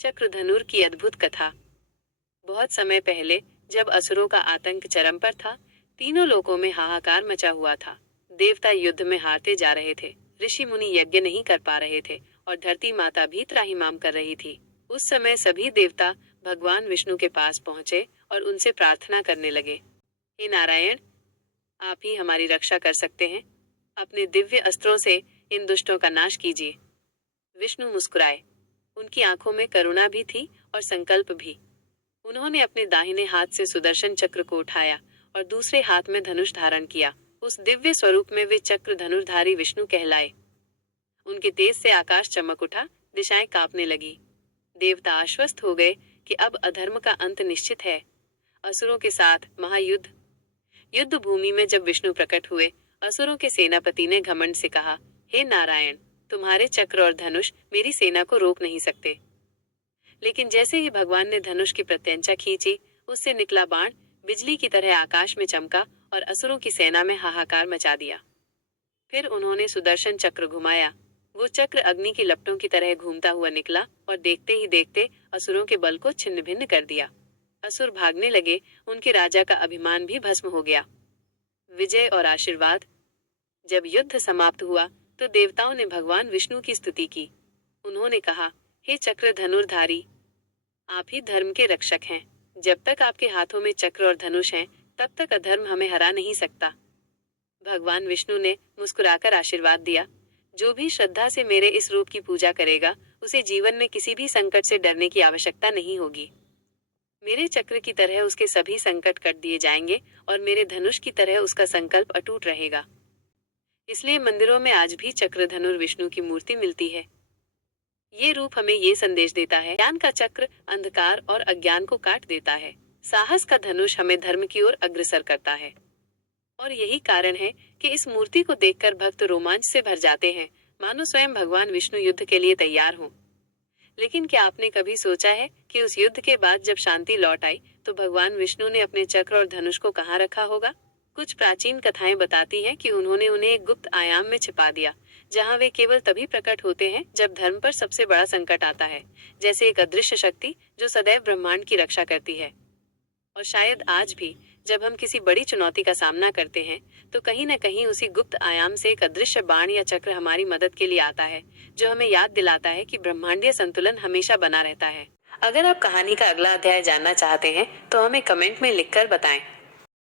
चक्रधनुर की अद्भुत कथा। बहुत समय पहले, जब असुरों का आतंक चरम पर था, तीनों लोकों में हाहाकार मचा हुआ था। देवता युद्ध में हारते जा रहे थे, ऋषि मुनि यज्ञ नहीं कर पा रहे थे और धरती माता भी त्राहिमाम कर रही थी। उस समय सभी देवता भगवान विष्णु के पास पहुंचे और उनसे प्रार्थना करने लगे, हे नारायण, आप ही हमारी रक्षा कर सकते हैं। अपने दिव्य अस्त्रों से इन दुष्टों का नाश कीजिए। विष्णु मुस्कुराए। उनकी आंखों में करुणा भी थी और संकल्प भी। उन्होंने अपने दाहिने हाथ से सुदर्शन चक्र को उठाया और दूसरे हाथ में धनुष धारण किया। उस दिव्य स्वरूप में वे चक्र धनुर्धारी विष्णु कहलाए। उनके तेज से आकाश चमक उठा, दिशाएं कांपने लगी। देवता आश्वस्त हो गए कि अब अधर्म का अंत निश्चित है। असुरों के साथ महायुद्ध। युद्ध भूमि में जब विष्णु प्रकट हुए, असुरों के सेनापति ने घमंड से कहा, हे नारायण, तुम्हारे चक्र और धनुष मेरी सेना को रोक नहीं सकते। लेकिन जैसे ही भगवान ने धनुष की प्रत्यंचा खींची, उससे निकला बाण बिजली की तरह आकाश में चमका और असुरों की सेना में हाहाकार मचा दिया। फिर उन्होंने सुदर्शन चक्र घुमाया। वो चक्र अग्नि की लपटों की तरह घूमता हुआ निकला और देखते ही देखते असुरों के बल को छिन्न भिन्न कर दिया। असुर भागने लगे, उनके राजा का अभिमान भी भस्म हो गया। विजय और आशीर्वाद। जब युद्ध समाप्त हुआ, तो देवताओं ने भगवान विष्णु की स्तुति की। उन्होंने कहा, हे चक्र धनुर्धारी, आप ही धर्म के रक्षक हैं। जब तक आपके हाथों में चक्र और धनुष हैं, तब तक अधर्म हमें हरा नहीं सकता। भगवान विष्णु ने मुस्कुराकर आशीर्वाद दिया, जो भी श्रद्धा से मेरे इस रूप की पूजा करेगा, उसे जीवन में किसी भी संकट से डरने की आवश्यकता नहीं होगी। मेरे चक्र की तरह उसके सभी संकट कट दिए जाएंगे और मेरे धनुष की तरह उसका संकल्प अटूट रहेगा। इसलिए मंदिरों में आज भी चक्र धनुर विष्णु की मूर्ति मिलती है। ये रूप हमें ये संदेश देता है, ज्ञान का चक्र अंधकार और अज्ञान को काट देता है। साहस का धनुष हमें धर्म की ओर अग्रसर करता है। और यही कारण है कि इस मूर्ति को देखकर भक्त रोमांच से भर जाते हैं, मानो स्वयं भगवान विष्णु युद्ध के लिए तैयार हों। लेकिन क्या आपने कभी सोचा है कि उस युद्ध के बाद जब शांति लौट आई, तो भगवान विष्णु ने अपने चक्र और धनुष को कहाँ रखा होगा? कुछ प्राचीन कथाएं बताती हैं कि उन्होंने उन्हें एक गुप्त आयाम में छिपा दिया, जहां वे केवल तभी प्रकट होते हैं जब धर्म पर सबसे बड़ा संकट आता है, जैसे एक अदृश्य शक्ति जो सदैव ब्रह्मांड की रक्षा करती है। और शायद आज भी जब हम किसी बड़ी चुनौती का सामना करते हैं, तो कहीं न कहीं उसी गुप्त आयाम से एक अदृश्य बाण या चक्र हमारी मदद के लिए आता है, जो हमें याद दिलाता है कि ब्रह्मांडीय संतुलन हमेशा बना रहता है। अगर आप कहानी का अगला अध्याय जानना चाहते हैं, तो हमें कमेंट में लिखकर बताएं।